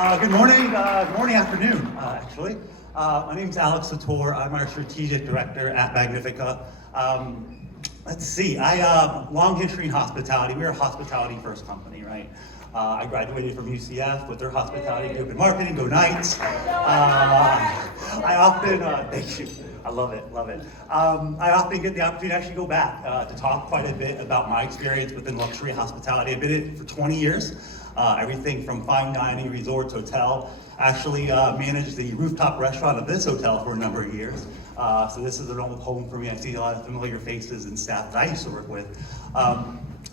Good morning, afternoon, actually. My name's Alex Satorre. I'm our strategic director at Magnifica. Let's see, long history in hospitality. We're a hospitality first company, right? I graduated from UCF with their hospitality group in marketing, go Knights. I often, thank you, I love it. I often get the opportunity to actually go back to talk quite a bit about my experience within luxury hospitality. I've been in it for 20 years. Everything from fine dining, resorts, hotel. Actually managed the rooftop restaurant of this hotel for a number of years. So this is an old home for me. I see a lot of familiar faces and staff that I used to work with.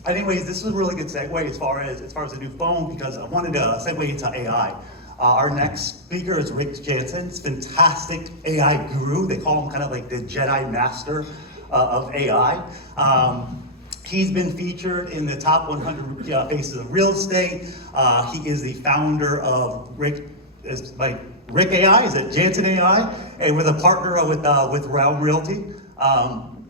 Anyways, this is a really good segue as far as a new phone, because I wanted to segue into AI. Our next speaker is Rick Janson, fantastic AI guru. They call him kind of like the Jedi master of AI. He's been featured in the top 100 faces of real estate. He is the founder of Rick AI, is it Janson AI? And with a partner with Realm Realty.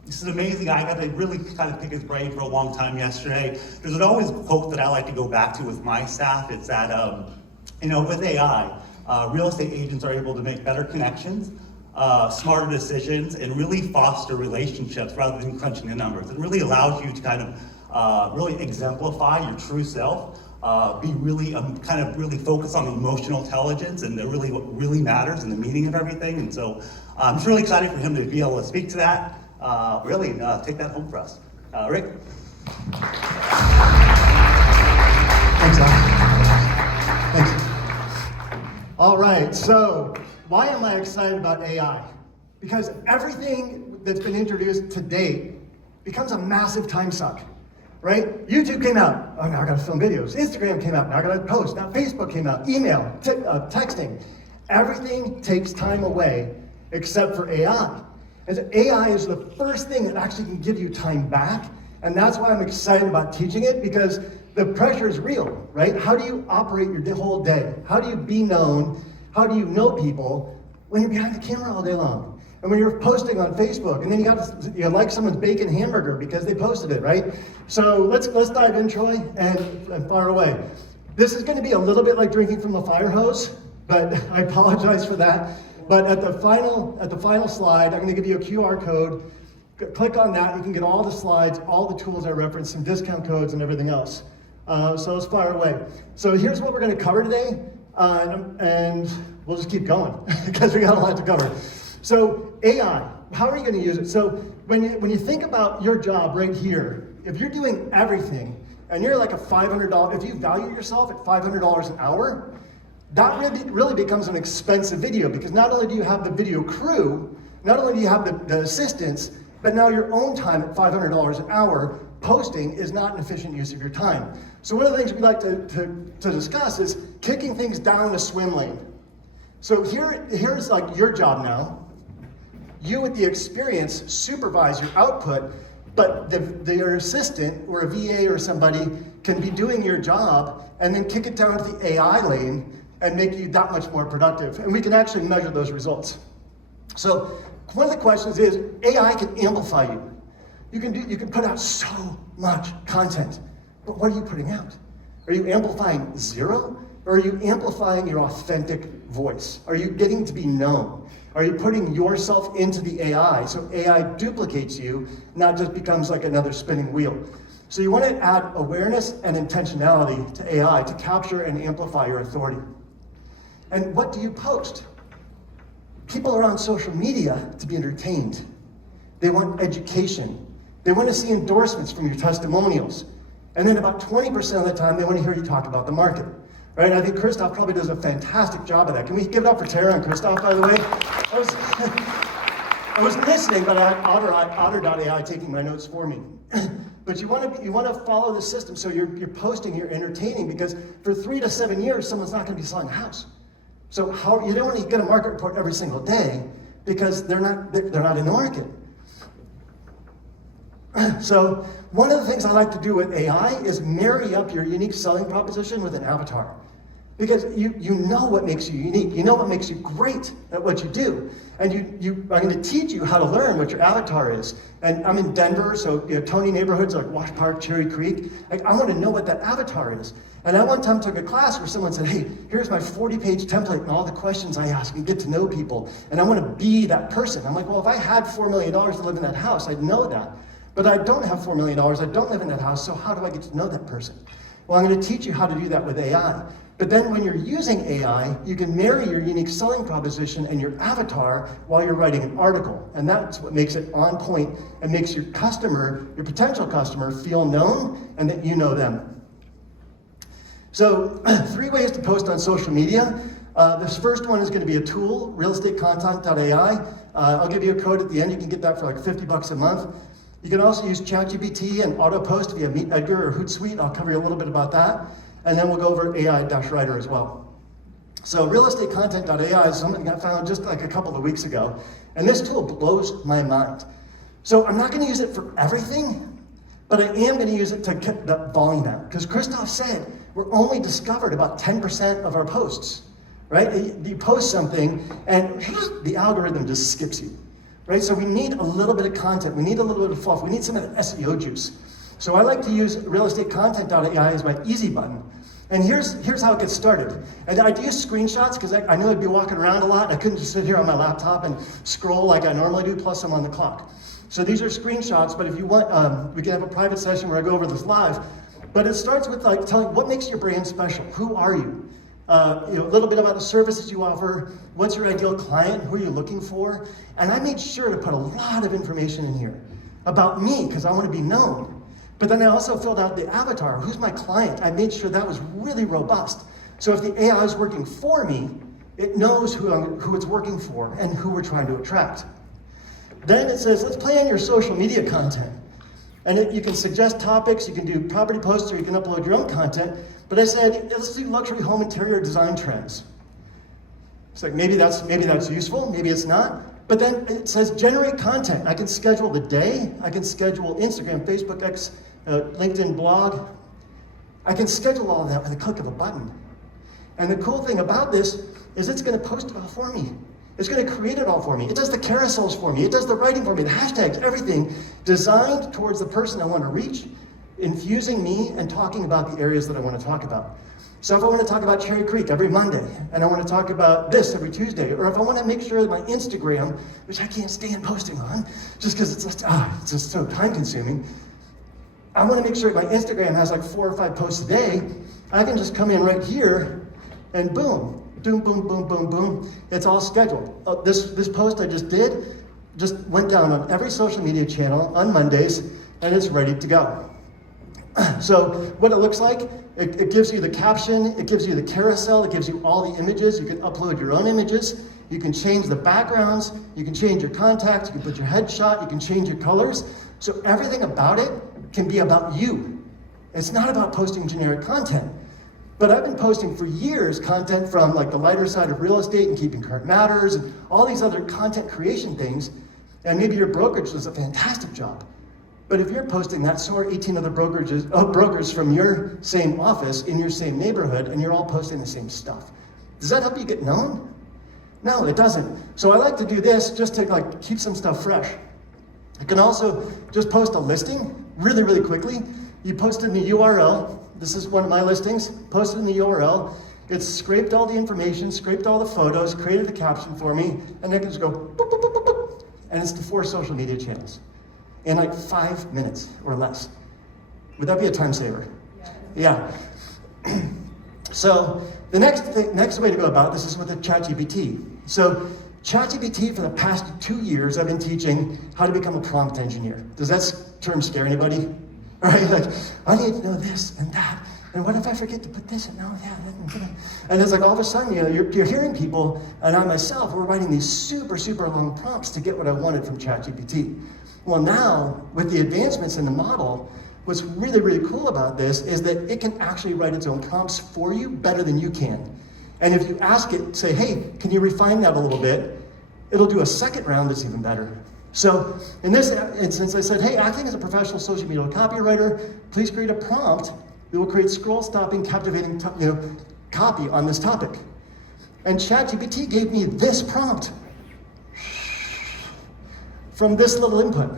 This is an amazing guy. I got to really kind of pick his brain for a long time yesterday. There's always a quote that I like to go back to with my staff. It's that, with AI, real estate agents are able to make better connections, smarter decisions, and really foster relationships rather than crunching the numbers. It really allows you to kind of really exemplify your true self, be really really focus on the emotional intelligence and what really matters and the meaning of everything. And so I'm just really excited for him to be able to speak to that, take that home for us. Rick? Thanks, Al. Thanks. All right, so why am I excited about AI? Because everything that's been introduced to date becomes a massive time suck, right? YouTube came out, oh, now I gotta film videos. Instagram came out, now I gotta post. Now Facebook came out, email, texting. Everything takes time away except for AI. And so AI is the first thing that actually can give you time back, and that's why I'm excited about teaching it, because the pressure is real, right? How do you operate your whole day? How do you be known? How do you know people when you're behind the camera all day long? And when you're posting on Facebook, and then you like someone's bacon hamburger because they posted it, right? So let's dive in, Troy, and fire away. This is going to be a little bit like drinking from a fire hose, but I apologize for that. But at the final slide, I'm going to give you a QR code. Click on that. You can get all the slides, all the tools I referenced, some discount codes, and everything else. So let's fire away. So here's what we're going to cover today. And we'll just keep going because we got a lot to cover. So AI, how are you going to use it? So when you think about your job right here, if you're doing everything and you're like if you value yourself at $500 an hour, that really becomes an expensive video, because not only do you have the video crew, not only do you have the assistants, but now your own time at $500 an hour posting is not an efficient use of your time. So one of the things we like to discuss is kicking things down the swim lane. So here's like your job now. You with the experience supervise your output, but your assistant or a VA or somebody can be doing your job and then kick it down to the AI lane and make you that much more productive. And we can actually measure those results. So one of the questions is, AI can amplify you. You can put out so much content, but what are you putting out? Are you amplifying zero? Or are you amplifying your authentic voice? Are you getting to be known? Are you putting yourself into the AI so AI duplicates you, not just becomes like another spinning wheel? So you want to add awareness and intentionality to AI to capture and amplify your authority. And what do you post? People are on social media to be entertained. They want education. They want to see endorsements from your testimonials. And then about 20% of the time, they want to hear you talk about the market. Right? I think Christoph probably does a fantastic job of that. Can we give it up for Tara and Christoph, by the way? I was listening, but I had Otter.ai taking my notes for me. But you want to follow the system, so you're posting, you're entertaining, because for 3 to 7 years, someone's not going to be selling a house. So you don't want to get a market report every single day, because they're not in the market. So one of the things I like to do with AI is marry up your unique selling proposition with an avatar. Because you know what makes you unique. You know what makes you great at what you do. And I'm going to teach you how to learn what your avatar is. And I'm in Denver, so Tony neighborhoods like Wash Park, Cherry Creek. I want to know what that avatar is. And I one time took a class where someone said, hey, here's my 40-page template and all the questions I ask and get to know people, and I want to be that person. I'm like, well, if I had $4 million to live in that house, I'd know that. But I don't have $4 million, I don't live in that house, so how do I get to know that person? Well, I'm going to teach you how to do that with AI. But then when you're using AI, you can marry your unique selling proposition and your avatar while you're writing an article. And that's what makes it on point and makes your customer, your potential customer, feel known and that you know them. So 3 ways to post on social media. This first one is going to be a tool, realestatecontent.ai. I'll give you a code at the end. You can get that for like $50 a month. You can also use ChatGPT and auto post via Meet Edgar or Hootsuite. I'll cover you a little bit about that. And then we'll go over AI-Writer as well. So realestatecontent.ai is something I found just like a couple of weeks ago. And this tool blows my mind. So I'm not going to use it for everything, but I am going to use it to get the volume out. Because Christoph said, we're only discovered about 10% of our posts, right? You post something and the algorithm just skips you, right? So we need a little bit of content. We need a little bit of fluff. We need some of the SEO juice. So I like to use realestatecontent.ai as my easy button. And here's how it gets started. And I do use screenshots because I knew I'd be walking around a lot. I couldn't just sit here on my laptop and scroll like I normally do, plus I'm on the clock. So these are screenshots, but if you want, we can have a private session where I go over this live. But it starts with like telling what makes your brand special. Who are you? A little bit about the services you offer. What's your ideal client? Who are you looking for? And I made sure to put a lot of information in here about me because I want to be known. But then I also filled out the avatar. Who's my client? I made sure that was really robust. So if the AI is working for me, it knows who it's working for and who we're trying to attract. Then it says, let's play on your social media content. And you can suggest topics, you can do property posts, or you can upload your own content. But I said, let's do luxury home interior design trends. It's like, maybe that's useful, maybe it's not. But then it says generate content. I can schedule the day, I can schedule Instagram, Facebook, X, LinkedIn blog. I can schedule all of that with a click of a button. And the cool thing about this is it's going to post it all for me. It's going to create it all for me. It does the carousels for me. It does the writing for me, the hashtags, everything designed towards the person I want to reach, infusing me and talking about the areas that I want to talk about. So if I want to talk about Cherry Creek every Monday, and I want to talk about this every Tuesday, or if I want to make sure that my Instagram, which I can't stand posting on, just because it's just so time consuming, I want to make sure that my Instagram has like 4 or 5 posts a day. I can just come in right here and boom, boom, boom, boom, boom, boom. It's all scheduled. This post I just did just went down on every social media channel on Mondays, and it's ready to go. So what it looks like, it gives you the caption, it gives you the carousel, it gives you all the images. You can upload your own images, you can change the backgrounds, you can change your contacts, you can put your headshot, you can change your colors. So everything about it can be about you. It's not about posting generic content. But I've been posting for years content from like the lighter side of real estate and keeping current matters and all these other content creation things. And maybe your brokerage does a fantastic job. But if you're posting that, so are 18 other brokers from your same office in your same neighborhood, and you're all posting the same stuff. Does that help you get known? No, it doesn't. So I like to do this just to like keep some stuff fresh. I can also just post a listing really, really quickly. You post in the URL. This is one of my listings. Post it in the URL. It's scraped all the information, scraped all the photos, created the caption for me, and I can just go boop, boop, boop, boop, boop, and it's to 4 social media channels in like 5 minutes or less. Would that be a time saver? Yeah. So the next way to go about this is with the ChatGPT. So ChatGPT, for the past 2 years, I've been teaching how to become a prompt engineer. Does that term scare anybody? Right? Like, I need to know this and that. And what if I forget to put this in? No, yeah. And it's like all of a sudden, you're hearing people, and I myself, we're writing these super, super long prompts to get what I wanted from ChatGPT. Well, now, with the advancements in the model, what's really, really cool about this is that it can actually write its own prompts for you better than you can. And if you ask it, say, hey, can you refine that a little bit? It'll do a second round that's even better. So in this instance, I said, hey, acting as a professional social media copywriter, please create a prompt that will create scroll-stopping, captivating copy on this topic. And ChatGPT gave me this prompt from this little input.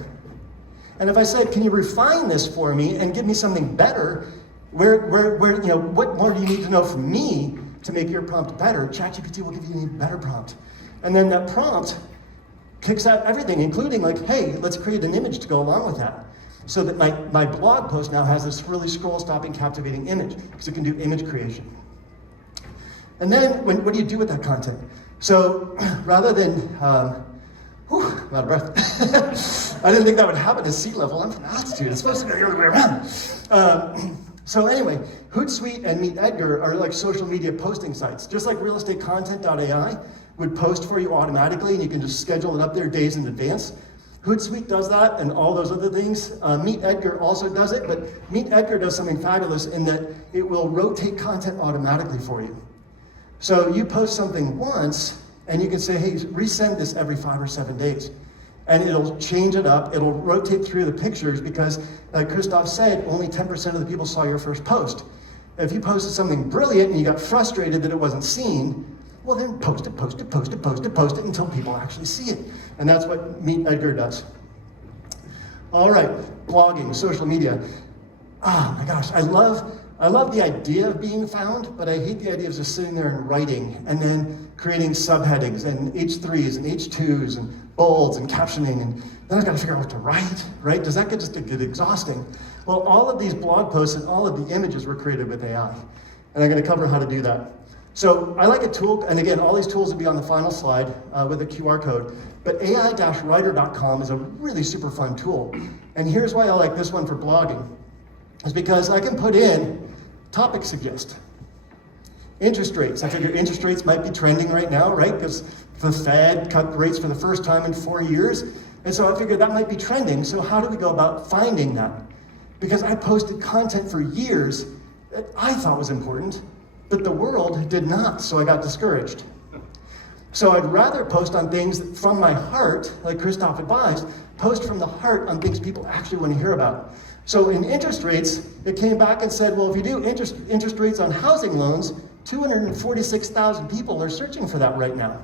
And if I said, can you refine this for me and give me something better, What more do you need to know from me to make your prompt better? ChatGPT will give you an even better prompt. And then that prompt kicks out everything, including like, hey, let's create an image to go along with that. So that my blog post now has this really scroll-stopping, captivating image, because it can do image creation. And then, what do you do with that content? So, rather than, I'm out of breath. I didn't think that would happen at sea level. I'm from altitude. It's supposed to go the other way around. So anyway, Hootsuite and Meet Edgar are like social media posting sites. Just like Estate Content.ai would post for you automatically, and you can just schedule it up there days in advance. Hootsuite does that and all those other things. Meet Edgar also does it, but Meet Edgar does something fabulous in that it will rotate content automatically for you. So you post something once, and you can say, hey, resend this every 5 or 7 days. And it'll change it up, it'll rotate through the pictures because, like Christoph said, only 10% of the people saw your first post. If you posted something brilliant and you got frustrated that it wasn't seen, well then post it until people actually see it. And that's what Meet Edgar does. All right, blogging, social media. Oh my gosh, I love the idea of being found, but I hate the idea of just sitting there and writing and then creating subheadings and H3s and H2s and bolds and captioning, and then I've got to figure out what to write, right? Does that get exhausting? Well, all of these blog posts and all of the images were created with AI, and I'm going to cover how to do that. So I like a tool, and again, all these tools will be on the final slide with a QR code, but ai-writer.com is a really super fun tool. And here's why I like this one for blogging, is because I can put in topic suggest. Interest rates, I figure interest rates might be trending right now, right? Because the Fed cut rates for the first time in 4 years. And so I figured that might be trending, so how do we go about finding that? Because I posted content for years that I thought was important, but the world did not, so I got discouraged. So I'd rather post on things from my heart, like Christoph advised, post from the heart on things people actually want to hear about. So in interest rates, it came back and said, well, if you do interest rates on housing loans, 246,000 people are searching for that right now.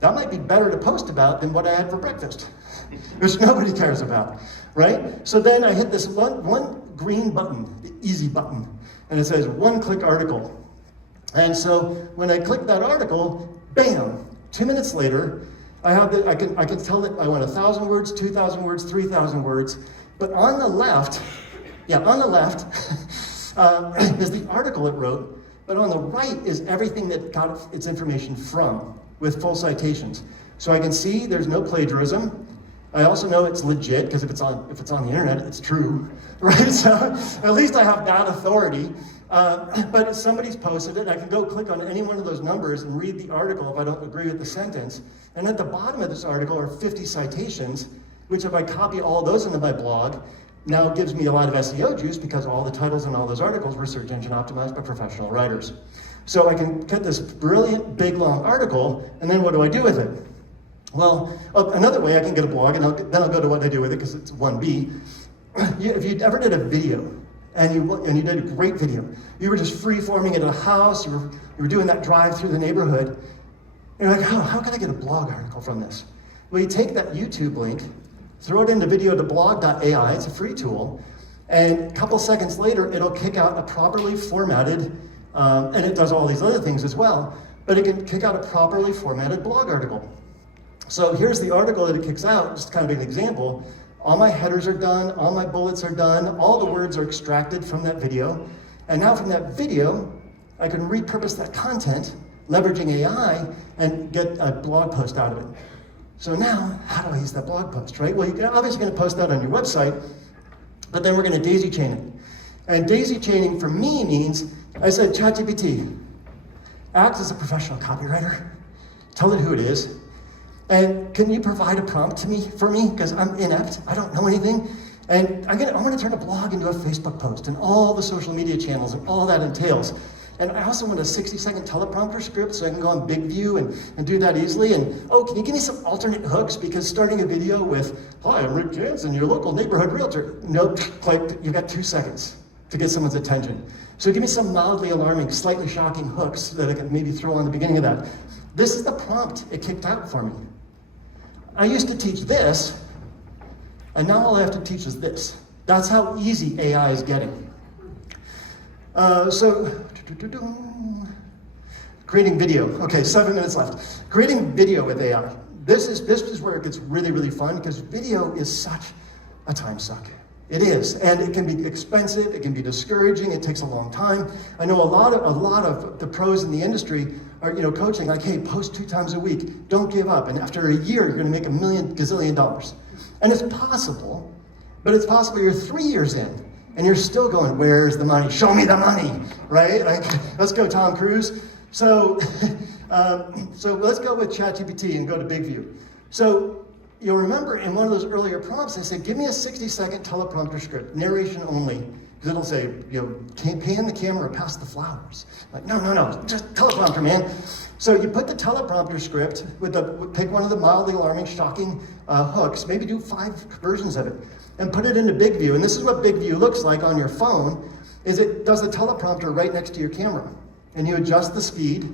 That might be better to post about than what I had for breakfast, which nobody cares about, right? So then I hit this one green button, the easy button, and it says one-click article. And so when I click that article, bam, 2 minutes later, I can tell it I want 1,000 words, 2,000 words, 3,000 words, but on the left, is the article it wrote, but on the right is everything that got its information from, with full citations. So I can see there's no plagiarism. I also know it's legit, because if it's on the internet, it's true, right? So at least I have that authority. But if somebody's posted it, I can go click on any one of those numbers and read the article if I don't agree with the sentence. And at the bottom of this article are 50 citations, which if I copy all those into my blog, now it gives me a lot of SEO juice because all the titles in all those articles were search engine optimized by professional writers. So I can get this brilliant, big, long article, and then what do I do with it? Well, another way I can get a blog, and then I'll go to what I do with it because it's 1B. If you ever did a video, and you did a great video, you were just free-forming it at a house, you were doing that drive through the neighborhood, and you're like, oh, how can I get a blog article from this? Well, you take that YouTube link, throw it into VideoToBlog.ai, it's a free tool, and a couple seconds later, it'll kick out a properly formatted, and it does all these other things as well, but it can kick out a properly formatted blog article. So here's the article that it kicks out, just kind of an example. All my headers are done, all my bullets are done, all the words are extracted from that video, and now from that video, I can repurpose that content, leveraging AI, and get a blog post out of it. So now, how do I use that blog post, right? Well, you're obviously going to post that on your website, but then we're going to daisy chain it. And daisy chaining for me means, I said, ChatGPT, act as a professional copywriter, tell it who it is, and can you provide a prompt for me? Because I'm inept, I don't know anything. And I'm gonna turn a blog into a Facebook post and all the social media channels and all that entails. And I also want a 60-second teleprompter script so I can go on BigVu and do that easily. And oh, can you give me some alternate hooks? Because starting a video with, hi, I'm Rick Janson, your local neighborhood realtor. Nope, like, you've got 2 seconds to get someone's attention. So give me some mildly alarming, slightly shocking hooks that I can maybe throw on the beginning of that. This is the prompt it kicked out for me. I used to teach this, and now all I have to teach is this. That's how easy AI is getting. So, creating video. Okay, 7 minutes left. Creating video with AI. This is where it gets really, really fun because video is such a time suck. It is, and it can be expensive, it can be discouraging, it takes a long time. I know a lot of the pros in the industry are, coaching like, hey, post 2 times a week, don't give up, and after a year, you're gonna make $1 gazillion. And it's possible, but it's possible you're 3 years in, and you're still going, where's the money? Show me the money, right? Like, let's go, Tom Cruise. So, so let's go with ChatGPT and go to BigVu. So you'll remember in one of those earlier prompts, I said, give me a 60-second teleprompter script, narration only, because it'll say, pan the camera past the flowers. Like, no, just teleprompter, man. So you put the teleprompter script pick one of the mildly alarming, shocking hooks, maybe do 5 versions of it, and put it into BigVu. And this is what BigVu looks like on your phone, is it does the teleprompter right next to your camera. And you adjust the speed,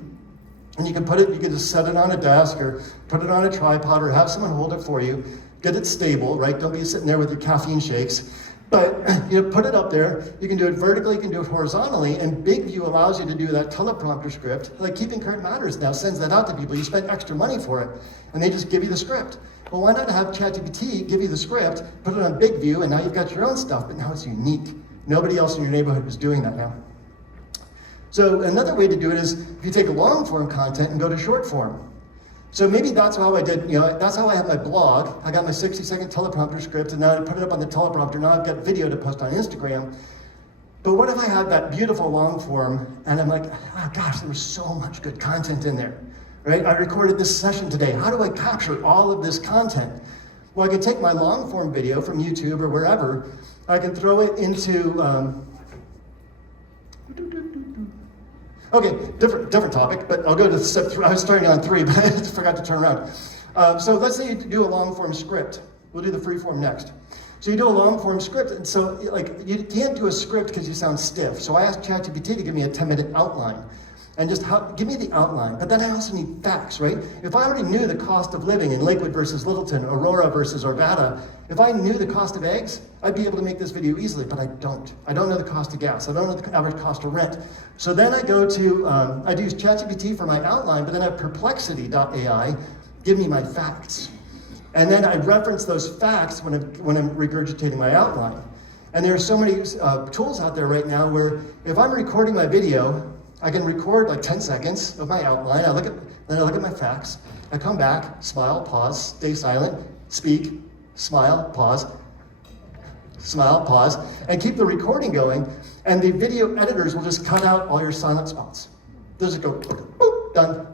and you can just set it on a desk or put it on a tripod or have someone hold it for you, get it stable, right? Don't be sitting there with your caffeine shakes. But put it up there, you can do it vertically, you can do it horizontally, and BigVu allows you to do that teleprompter script. Like Keeping Current Matters now sends that out to people. You spend extra money for it, and they just give you the script. Well, why not have ChatGPT give you the script, put it on BigVu, and now you've got your own stuff, but now it's unique. Nobody else in your neighborhood is doing that now. So another way to do it is if you take long form content and go to short form. So maybe that's how I did, that's how I have my blog. I got my 60-second teleprompter script, and now I put it up on the teleprompter. Now I've got video to post on Instagram. But what if I had that beautiful long form, and I'm like, oh gosh, there was so much good content in there, right? I recorded this session today. How do I capture all of this content? Well, I can take my long form video from YouTube or wherever. I can throw it into, okay, different topic, but I'll go to step 3. I was starting on 3, but I forgot to turn around. So let's say you do a long form script. We'll do the free form next. So you do a long form script, and so you can't do a script because you sound stiff. So I asked ChatGPT to give me a 10-minute outline, and just give me the outline. But then I also need facts, right? If I already knew the cost of living in Lakewood versus Littleton, Aurora versus Arvada, if I knew the cost of eggs, I'd be able to make this video easily, but I don't. I don't know the cost of gas. I don't know the average cost of rent. So then I go to, I use ChatGPT for my outline, but then I have Perplexity.ai give me my facts. And then I reference those facts when I'm regurgitating my outline. And there are so many tools out there right now where if I'm recording my video, I can record like 10 seconds of my outline. Then I look at my facts. I come back, smile, pause, stay silent, speak, smile, pause, and keep the recording going. And the video editors will just cut out all your silent spots. They'll just go, boop, done.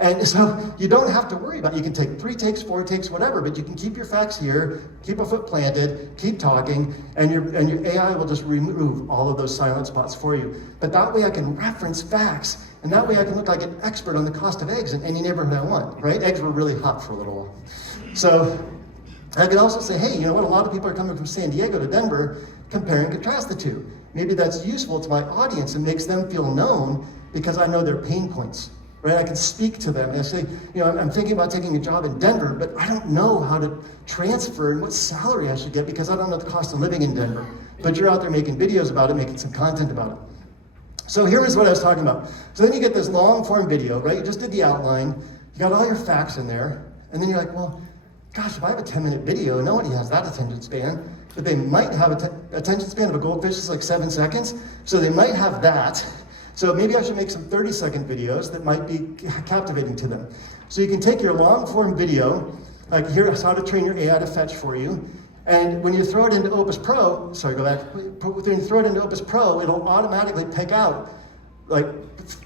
And so you don't have to worry about it. You can take 3 takes, 4 takes, whatever, but you can keep your facts here, keep a foot planted, keep talking, and your AI will just remove all of those silent spots for you. But that way I can reference facts, and that way I can look like an expert on the cost of eggs in any neighborhood I want, right? Eggs were really hot for a little while. So I can also say, hey, you know what? A lot of people are coming from San Diego to Denver, compare and contrast the two. Maybe that's useful to my audience and makes them feel known because I know their pain points. Right, I can speak to them and I say, I'm thinking about taking a job in Denver, but I don't know how to transfer and what salary I should get because I don't know the cost of living in Denver. But you're out there making videos about it, making some content about it. So here is what I was talking about. So then you get this long form video, right? You just did the outline, you got all your facts in there, and then you're like, well, gosh, if I have a 10-minute video, nobody has that attention span. But they might have attention span of a goldfish is like 7 seconds, so they might have that. So maybe I should make some 30-second videos that might be captivating to them. So you can take your long-form video, like here's how to train your AI to fetch for you, and when you throw it into Opus Pro, when you throw it into Opus Pro, it'll automatically pick out like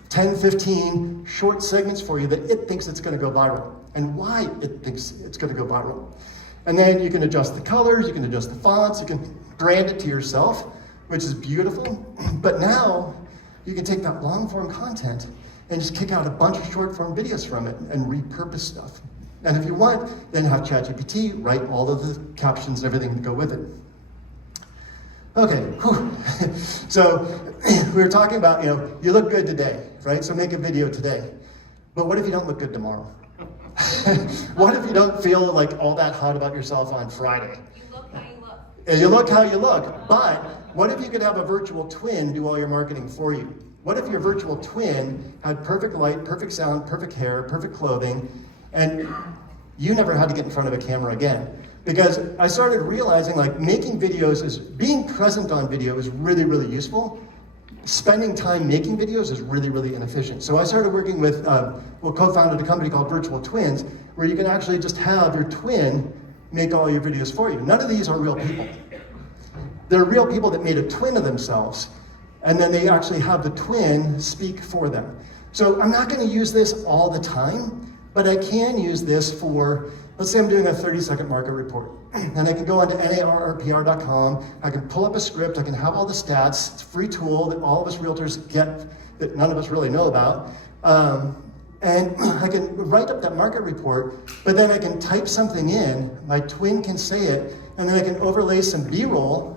10, 15 short segments for you that it thinks it's gonna go viral, and why it thinks it's gonna go viral. And then you can adjust the colors, you can adjust the fonts, you can brand it to yourself, which is beautiful, but now, you can take that long form content and just kick out a bunch of short form videos from it and repurpose stuff. And if you want, then have ChatGPT write all of the captions and everything to go with it. Okay, so we were talking about, you look good today, right? So make a video today. But what if you don't look good tomorrow? What if you don't feel like all that hot about yourself on Friday? You look how you look. You look how you look, but What if you could have a virtual twin do all your marketing for you? What if your virtual twin had perfect light, perfect sound, perfect hair, perfect clothing, and you never had to get in front of a camera again? Because I started realizing like making videos being present on video is really, really useful. Spending time making videos is really, really inefficient. So I started working with, co-founded a company called Virtual Twins, where you can actually just have your twin make all your videos for you. None of these are real people. They're real people that made a twin of themselves, and then they actually have the twin speak for them. So I'm not gonna use this all the time, but I can use this for, let's say I'm doing a 30-second market report, and I can go onto narrpr.com, I can pull up a script, I can have all the stats, it's a free tool that all of us realtors get that none of us really know about, and I can write up that market report, but then I can type something in, my twin can say it, and then I can overlay some B-roll,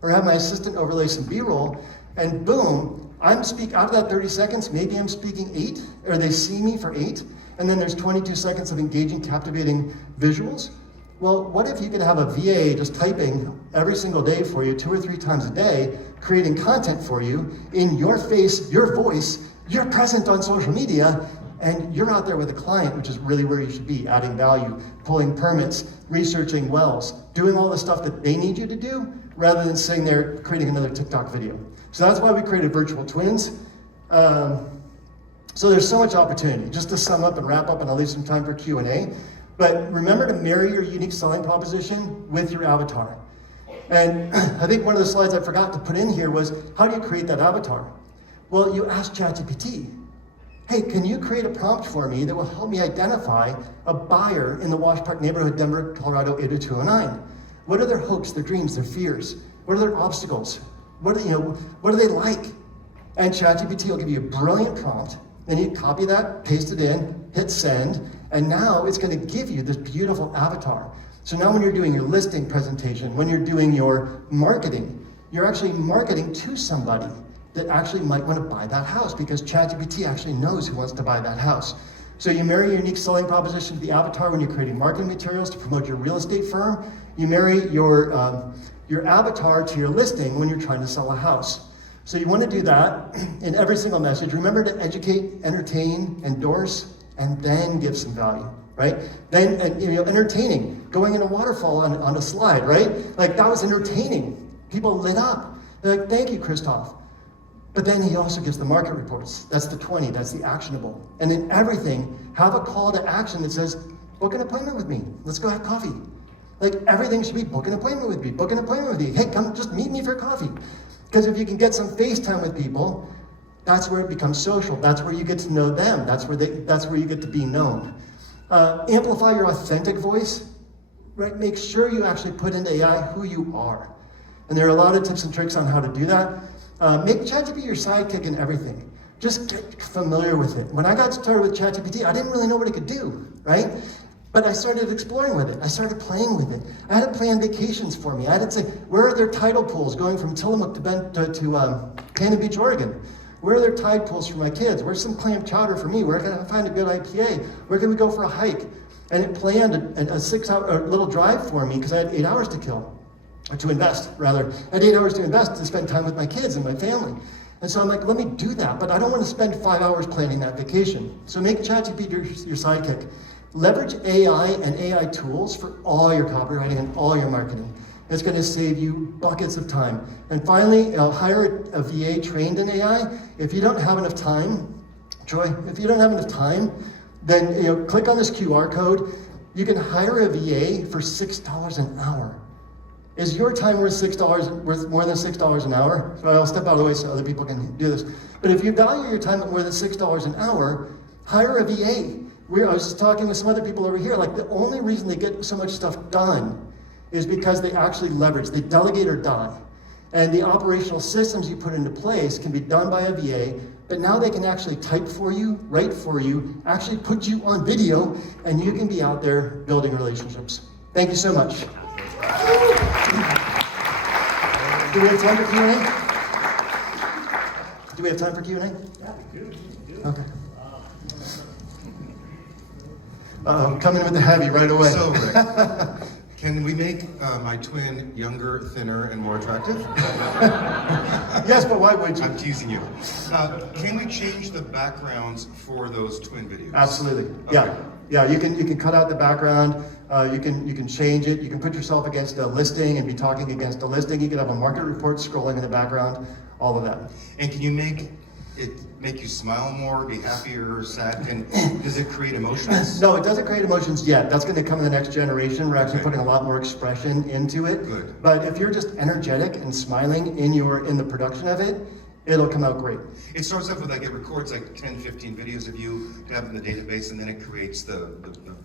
or have my assistant overlay some B-roll, and boom, out of that 30 seconds, maybe I'm speaking 8, or they see me for 8, and then there's 22 seconds of engaging, captivating visuals. Well, what if you could have a VA just typing every single day for you, 2 or 3 times a day, creating content for you, in your face, your voice, you're present on social media, and you're out there with a client, which is really where you should be, adding value, pulling permits, researching wells, doing all the stuff that they need you to do, rather than sitting there creating another TikTok video. So that's why we created Virtual Twins. So there's so much opportunity. Just to sum up and wrap up, and I'll leave some time for Q&A, but remember to marry your unique selling proposition with your avatar. And I think one of the slides I forgot to put in here was, how do you create that avatar? Well, you ask ChatGPT, hey, can you create a prompt for me that will help me identify a buyer in the Wash Park neighborhood, Denver, Colorado, 80209? What are their hopes, their dreams, their fears? What are their obstacles? What do they like? And ChatGPT will give you a brilliant prompt. Then you copy that, paste it in, hit send, and now it's going to give you this beautiful avatar. So now when you're doing your listing presentation, when you're doing your marketing, you're actually marketing to somebody that actually might want to buy that house, because ChatGPT actually knows who wants to buy that house. So you marry your unique selling proposition to the avatar when you're creating marketing materials to promote your real estate firm. You marry your avatar to your listing when you're trying to sell a house. So you want to do that in every single message. Remember to educate, entertain, endorse, and then give some value, right? Then, entertaining, going in a waterfall on a slide, right? Like, that was entertaining. People lit up. They're like, thank you, Christoph. But then he also gives the market reports. That's the 20, that's the actionable. And in everything, have a call to action that says, book an appointment with me. Let's go have coffee. Like, everything should be book an appointment with me, book an appointment with me. Hey, come just meet me for coffee. Because if you can get some FaceTime with people, that's where it becomes social. That's where you get to know them. That's where you get to be known. Amplify your authentic voice, right? Make sure you actually put into AI who you are. And there are a lot of tips and tricks on how to do that. Make ChatGPT your sidekick in everything. Just get familiar with it. When I got started with ChatGPT, I didn't really know what it could do, right? But I started exploring with it. I started playing with it. I had to plan vacations for me. I had to say, where are their tidal pools going from Tillamook to Cannon Beach, Oregon? Where are their tide pools for my kids? Where's some clam chowder for me? Where can I find a good IPA? Where can we go for a hike? And it planned a 6-hour little drive for me because I had 8 hours to kill. Or to invest, rather. I had 8 hours to invest to spend time with my kids and my family. And so I'm like, let me do that, but I don't want to spend 5 hours planning that vacation. So make ChatGPT your sidekick. Leverage AI and AI tools for all your copywriting and all your marketing. It's going to save you buckets of time. And finally, hire a VA trained in AI. If you don't have enough time, Troy, then click on this QR code. You can hire a VA for $6 an hour. Is your time worth worth more than $6 an hour? So I'll step out of the way so other people can do this. But if you value your time at more than $6 an hour, hire a VA. I was talking with some other people over here, like the only reason they get so much stuff done is because they actually leverage, they delegate or die. And the operational systems you put into place can be done by a VA, but now they can actually type for you, write for you, actually put you on video, and you can be out there building relationships. Thank you so much. Do we have time for Q&A? Do we have time for Q&A? Yeah, we do. Okay. Coming with the heavy right away. So, Rick, can Can we make my twin younger, thinner, and more attractive? Yes, but why would you? I'm teasing you. Can we change the backgrounds for those twin videos? Absolutely. Okay. Yeah. Yeah, you can cut out the background. You can change it. You can put yourself against a listing and be talking against a listing. You can have a market report scrolling in the background. All of that. And can you make you smile more, be happier, sad? Does it create emotions? No, it doesn't create emotions yet. That's going to come in the next generation. We're actually putting a lot more expression into it. Good. But if you're just energetic and smiling in the production of it, it'll come out great. It starts off with it records 10, 15 videos of you to have in the database, and then it creates the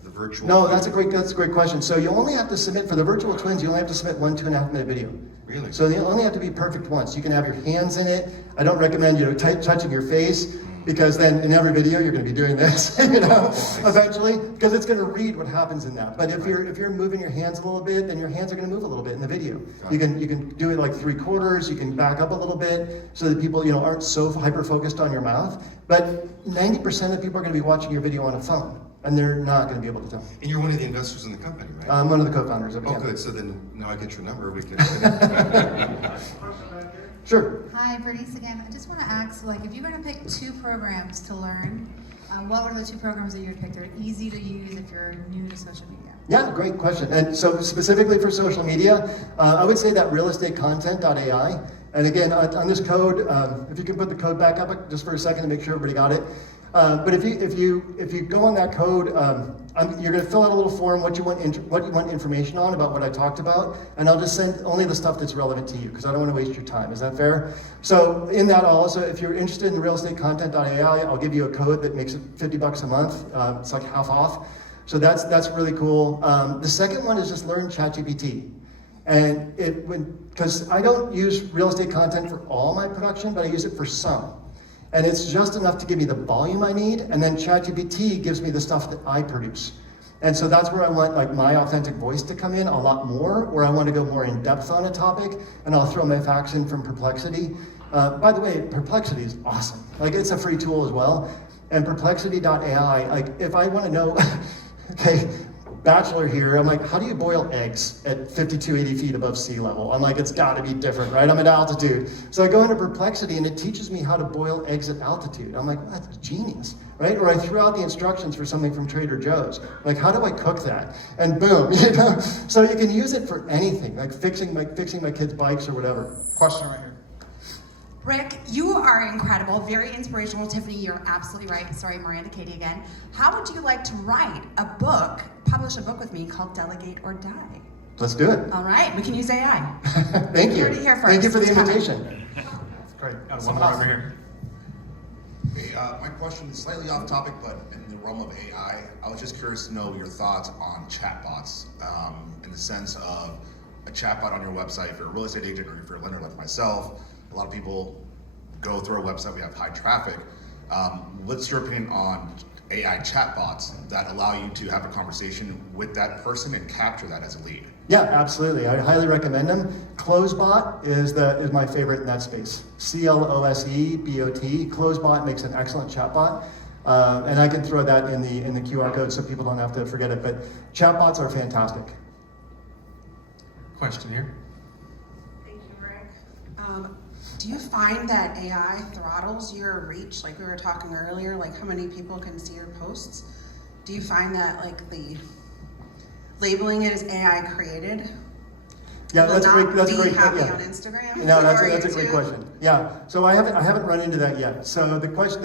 virtual. No, that's a great question. So you only have to submit for the virtual twins. You only have to submit 1 2.5 minute video. Really? So they only have to be perfect once. You can have your hands in it. I don't recommend touching your face, because then in every video you're going to be doing this, eventually, because it's going to read what happens in that. But if you're moving your hands a little bit, then your hands are going to move a little bit in the video. You can do it like 3/4. You can back up a little bit so that people aren't so hyper focused on your mouth. But 90% of people are going to be watching your video on a phone, and they're not going to be able to tell. And you're one of the investors in the company, right? I'm one of the co-founders of Oh, Amplify. good. So then now I get your number. We can. Sure. Hi, Bernice again. I just want to ask, if you're going to pick 2 programs to learn, what were the 2 programs that you would pick that are easy to use if you're new to social media? Yeah, great question. And so specifically for social media, I would say that Estate Content.ai. And again, on this code, if you can put the code back up just for a second to make sure everybody got it. But if you go on that code, you're going to fill out a little form what you want information on about what I talked about, and I'll just send only the stuff that's relevant to you, because I don't want to waste your time. Is that fair? So in that also, if you're interested in Estate Content.ai, I'll give you a code that makes it $50 a month. It's like half off. So that's really cool. The second one is just learn ChatGPT. And because I don't use real estate content for all my production, but I use it for some. And it's just enough to give me the volume I need, and then ChatGPT gives me the stuff that I produce. And so that's where I want my authentic voice to come in a lot more, where I want to go more in depth on a topic, and I'll throw my facts in from Perplexity. By the way, Perplexity is awesome. It's a free tool as well. And Perplexity.ai, if I want to know, okay, bachelor here, I'm like, how do you boil eggs at 5280 feet above sea level? I'm like, it's got to be different, right? I'm at altitude. So I go into Perplexity and it teaches me how to boil eggs at altitude. I'm like, well, that's genius, right? Or I threw out the instructions for something from Trader Joe's. Like, how do I cook that? And boom, So you can use it for anything, like fixing my kids' bikes or whatever. Question right here. Rick, you are incredible, very inspirational. Tiffany, you're absolutely right. Sorry, Miranda Katie again. How would you like to publish a book with me called Delegate or Die? Let's do it. All right, we can use AI. Thank you. You heard it here first. Thank you for the It's coming. invitation. Great. Got one more over here. Hey, my question is slightly off topic, but in the realm of AI, I was just curious to know your thoughts on chatbots, in the sense of a chatbot on your website. If you're a real estate agent or if you're a lender like myself, a lot of people go through our website, we have high traffic. What's your opinion on AI chatbots that allow you to have a conversation with that person and capture that as a lead? Yeah, absolutely. I highly recommend them. Closebot is my favorite in that space. CLOSEBOT. Closebot makes an excellent chatbot. And I can throw that in the QR code so people don't have to forget it. But chatbots are fantastic. Question here. Thank you, Rick. Do you find that AI throttles your reach, like we were talking earlier, like how many people can see your posts? Do you find that the labeling it as AI created Yeah, will that's a not great. be happy Yeah. on Instagram? No, that's or a great YouTube? question. Yeah, so I haven't run into that yet. So the question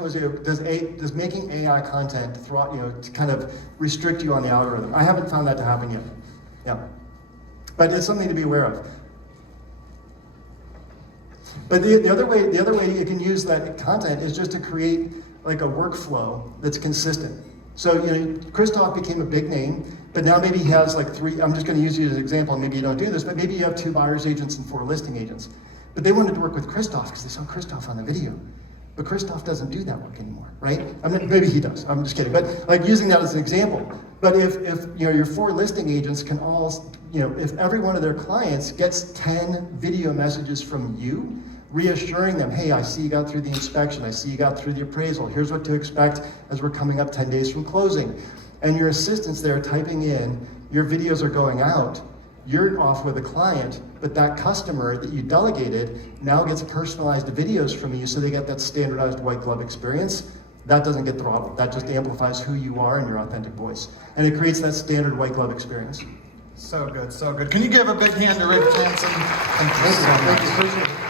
was, does making AI content to kind of restrict you on the algorithm? I haven't found that to happen yet. Yeah, but it's something to be aware of. But the other way you can use that content is just to create a workflow that's consistent. So Christoph became a big name, but now maybe he has 3. I'm just going to use you as an example. Maybe you don't do this, but maybe you have 2 buyers agents and 4 listing agents. But they wanted to work with Christoph because they saw Christoph on the video. But Christoph doesn't do that work anymore, right? Maybe he does. I'm just kidding. But using that as an example. But if your 4 listing agents can all, if every one of their clients gets 10 video messages from you, reassuring them, hey, I see you got through the inspection, I see you got through the appraisal, here's what to expect as we're coming up 10 days from closing. And your assistant's there typing in, your videos are going out, you're off with a client, but that customer that you delegated now gets personalized videos from you so they get that standardized white glove experience. That doesn't get throttled. That just amplifies who you are and your authentic voice. And it creates that standard white glove experience. So good, so good. Can you give a big hand to Rick Janson? Thank you so Thank much. you, appreciate it.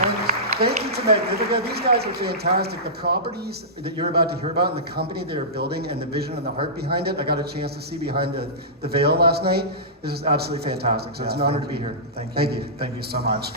And thank you to Magnifica. These guys are fantastic. The properties that you're about to hear about and the company they're building and the vision and the heart behind it, I got a chance to see behind the veil last night. This is absolutely fantastic. So it's an honor to be here. Thank you. Thank you. Thank you so much.